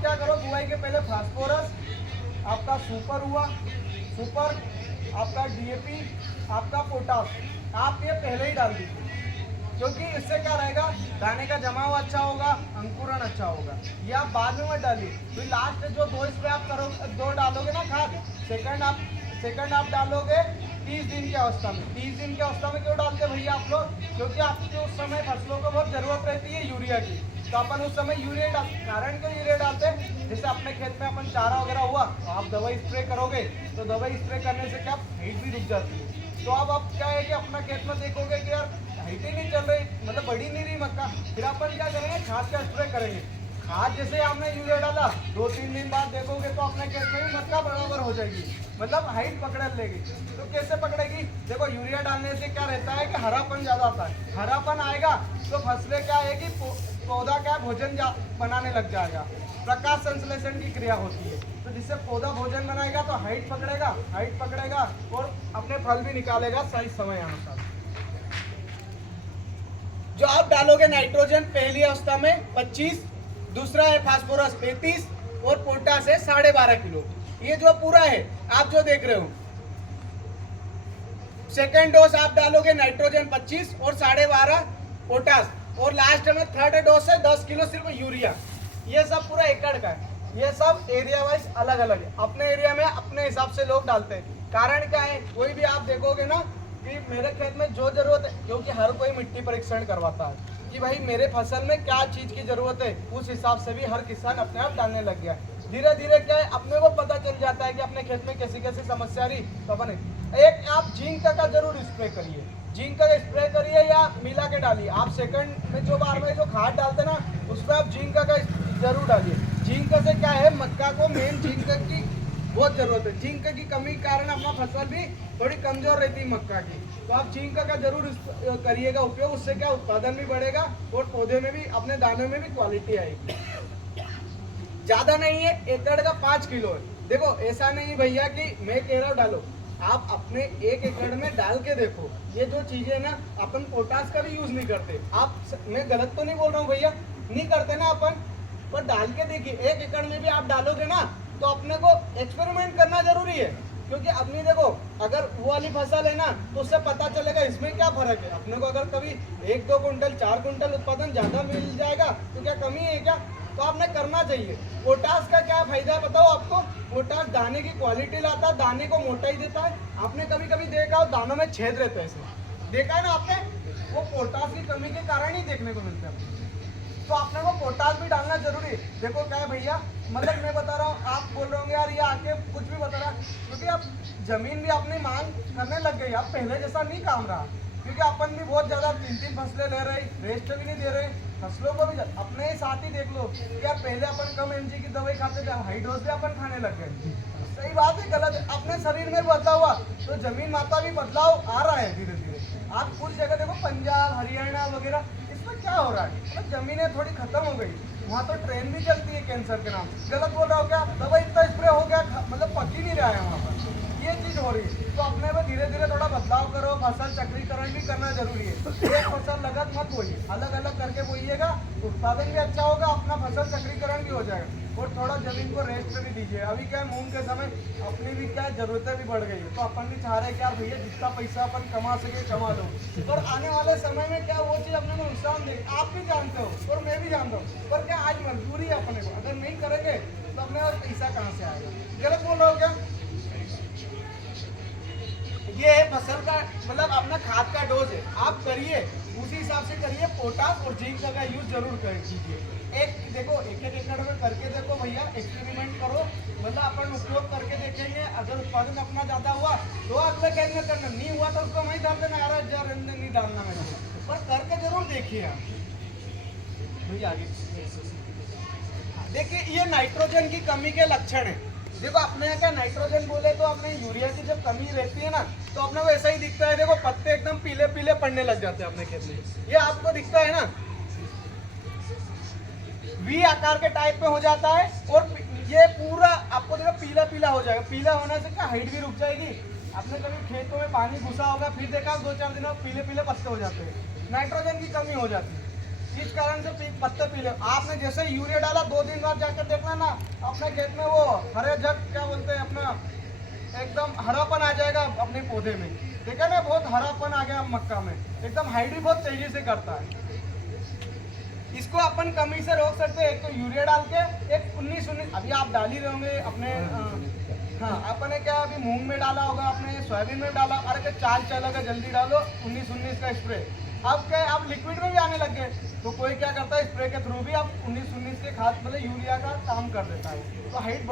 आप क्या करो, बुआई के पहले फास्फोरस, आपका सुपर हुआ, सुपर, आपका डीएपी, आपका पोटास, आप ये पहले ही डाल दीजिए, क्योंकि इससे क्या रहेगा, दाने का जमाव अच्छा होगा, अंकुरण अच्छा होगा। ये आप बाद में मत डालिए, फिर लास्ट जो 2 स्प्रे आप करोगे, 2 डालोगे ना खाद, सेकंड आप डालोगे 30 दिन की अवस्था में। 30 दिन की अवस्था में क्यों डालते हैं भैया आप लोग, क्योंकि आपके उस समय फसलों को बहुत जरूरत रहती है यूरिया की, तो अपन उस समय यूरिया कारण क्यों यूरिया डालते हैं, जैसे अपने खेत में अपन चारा वगैरह हुआ तो आप दवाई स्प्रे करोगे, तो दवाई स्प्रे करने से क्या हाइट भी रुक जाती है। तो अब आप क्या है कि अपना खेत में देखोगे कि यार हाइट ही नहीं चल रही, मतलब बढ़ी नहीं रही मक्का, फिर अपन क्या करेंगे, खाद का स्प्रे करेंगे। खाद जैसे आपने यूरिया डाला, 2-3 दिन बाद देखोगे तो अपने खेत में भी मक्का बराबर हो जाएगी, मतलब हाइट पकड़ लेगी। तो कैसे पकड़ेगी, देखो यूरिया डालने से क्या रहता है कि हरापन ज़्यादा आता है, हरापन आएगा तो फसलें क्या है कि पौधा क्या भोजन बनाने लग जाएगा, प्रकाश संश्लेषण की क्रिया होती है, तो जिससे पौधा भोजन बनाएगा तो हाइट पकड़ेगा और अपने फल भी निकालेगा सही समय अनुसार। जो आप डालोगे नाइट्रोजन पहली अवस्था में 25, दूसरा है फास्फोरस 35 और पोटास है 12.5 किलो। ये जो पूरा है आप जो देख रहे हो, सेकेंड डोज आप डालोगे नाइट्रोजन 25 और 12.5 पोटास, और लास्ट में थर्ड डोज है 10 किलो सिर्फ यूरिया। ये सब पूरा एकड़ का है, ये सब एरिया वाइज अलग अलग है, अपने एरिया में अपने हिसाब से लोग डालते हैं। कारण क्या है, कोई भी आप देखोगे ना कि मेरे खेत में जो जरूरत है, क्योंकि हर कोई मिट्टी परीक्षण करवाता है कि भाई मेरे फसल में क्या चीज की जरूरत है, उस हिसाब से भी हर किसान अपने आप डालने लग गया है। धीरे धीरे क्या है, अपने को पता चल जाता है कि अपने खेत में कैसी कैसी समस्या रही, तो अपन एक आप जिंक का जरूर स्प्रे करिए, जिंक का स्प्रे करिए या मिला के डालिए। आप सेकंड में जो बार में जो खाद डालते ना, उसमें आप जिंक का जरूर डालिए। जिंक से क्या है, मक्का को मेन जिंक की बहुत जरूरत है, जिंक की कमी के कारण अपना फसल भी थोड़ी कमजोर रहती है मक्का की, तो आप जिंक का जरूर करिएगा उपयोग, उससे क्या उत्पादन भी बढ़ेगा और पौधे में भी, अपने दानों में भी क्वालिटी आएगी। ज्यादा नहीं है, एकड़ का 5 किलो है। देखो ऐसा नहीं भैया कि मैं कह रहा हूँ डालो, आप अपने 1 एकड़ में डाल के देखो। ये जो चीजें ना, अपन पोटास का भी यूज नहीं करते, आप, मैं गलत तो नहीं बोल रहा हूँ भैया, नहीं करते ना अपन, पर डाल के देखिए। 1 एकड़ में भी आप डालोगे ना, तो अपने को एक्सपेरिमेंट करना जरूरी है, क्योंकि अपनी देखो अगर वो वाली फसल है ना, तो उससे पता चलेगा इसमें क्या फर्क है। अपने को अगर कभी 1-2 कुंटल 4 कुंटल उत्पादन ज्यादा मिल जाएगा तो क्या कमी है क्या, तो आपने करना चाहिए। पोटास का क्या फायदा है बताओ आपको, पोटास दाने की क्वालिटी लाता है, दाने को मोटाई देता है। आपने कभी कभी देखा हो दानों में छेद रहते हैं, इसमें देखा है ना आपने, वो पोटास की कमी के कारण ही देखने को मिलता है। तो आपने को पोटास भी डालना जरूरी है। देखो क्या है भैया, मतलब मैं बता रहा हूँ, आप बोल रहे होंगे यार ये आके कुछ भी बता रहा, क्योंकि अब जमीन भी अपनी मांग करने लग गई, अब पहले जैसा नहीं काम रहा, क्योंकि अपन भी बहुत ज्यादा 3-3 फसलें ले रहे, रेस्ट भी नहीं दे रहे, फसलों को भी अपने साथ ही देख लो कि यार पहले अपन कम mg की दवाई खाते थे, हाई डोज भी अपन खाने लग गए। सही बात है, गलत है, अपने शरीर में बदलाव हुआ तो जमीन माता भी बदलाव आ रहा है धीरे धीरे। आप कुछ जगह देखो, पंजाब हरियाणा वगैरह, इसमें क्या हो रहा है, मतलब जमीनें थोड़ी खत्म हो गई, वहाँ तो ट्रेन भी चलती है कैंसर के नाम। गलत बोल रहा हूँ क्या, दवाई इतना स्प्रे हो गया, मतलब पक ही नहीं रहा है वहाँ पर, ये चीज हो रही है। तो अपने में धीरे धीरे थोड़ा बदलाव करो, फसल चक्रीकरण भी करना जरूरी है। एक फसल लगत मत बोइए, अलग अलग करके बोइएगा, उत्पादन भी अच्छा होगा, अपना फसल चक्रीकरण भी हो जाएगा, और थोड़ा जमीन को रेस्ट भी दीजिए। अभी क्या है, मूंग के समय अपनी भी क्या जरूरतें भी बढ़ गई है, तो अपन भी चाह रहे हैं कि यार भैया जितना पैसा अपन कमा सके कमा लो, और आने वाले समय में क्या वो चीज अपने को नुकसान देगी, आप भी जानते हो और मैं भी जानता हूँ, पर क्या आज मजबूरी है अपने को, अगर नहीं करेंगे तो अपने और पैसा कहाँ से आएगा। गलत बोल रहा हो क्या, ये है फसल का, मतलब अपना खाद का डोज है, आप करिए उसी हिसाब से करिए। पोटास और जिंक का यूज जरूर कर कीजिए। एक देखो, एक एकड़ में करके देखो भैया, एक्सपेरिमेंट करो, मतलब अपन उपयोग करके देखेंगे, अगर उत्पादन अपना ज्यादा हुआ तो अगले कहेंगे करना, नहीं हुआ तो उसको वहीं डाल देना, यार जर नहीं डालना मेरे को, पर करके जरूर देखिए आप भैया। आगे देखिए, ये नाइट्रोजन की कमी के लक्षण है। देखो अपने यहाँ क्या नाइट्रोजन बोले तो अपने यूरिया की जब कमी रहती है ना, तो अपने को ऐसा ही दिखता है। देखो पत्ते एकदम पीले पीले पड़ने लग जाते हैं अपने खेत में, ये आपको दिखता है ना, वी आकार के टाइप में हो जाता है, और ये पूरा आपको देखो पीला पीला हो जाएगा। पीला होने से क्या हाइट भी रुक जाएगी। आपने कभी खेतों में पानी घुसा होगा, फिर देखा 2-4 दिन में पीले पीले पत्ते हो जाते हैं, नाइट्रोजन की कमी हो जाती है। इस कारण से पत्ते पीले। आपने जैसे यूरिया डाला 2 दिन बाद जाकर देखना ना अपने खेत में वो हरे झट क्या बोलते हैं अपना एकदम हरापन आ जाएगा अपने पौधे में। देखा ना बहुत हरापन आ गया मक्का में, एकदम हाइट भी बहुत तेजी से करता है। इसको अपन कमी से रोक सकते हैं, एक तो यूरिया डाल के, एक 19-19 अभी आप डाल ही रहे होंगे अपने हाँ अपने क्या अभी मूंग में डाला होगा, अपने सोयाबीन में डाला, अरे क्या चाल चलेगा जल्दी डालो 19-19 का स्प्रे। अब क्या आप लिक्विड में भी आने लग गए, तो कोई क्या करता है स्प्रे के थ्रू भी आप 19-19 के खाद मतलब यूरिया का काम कर देता है, तो हाइट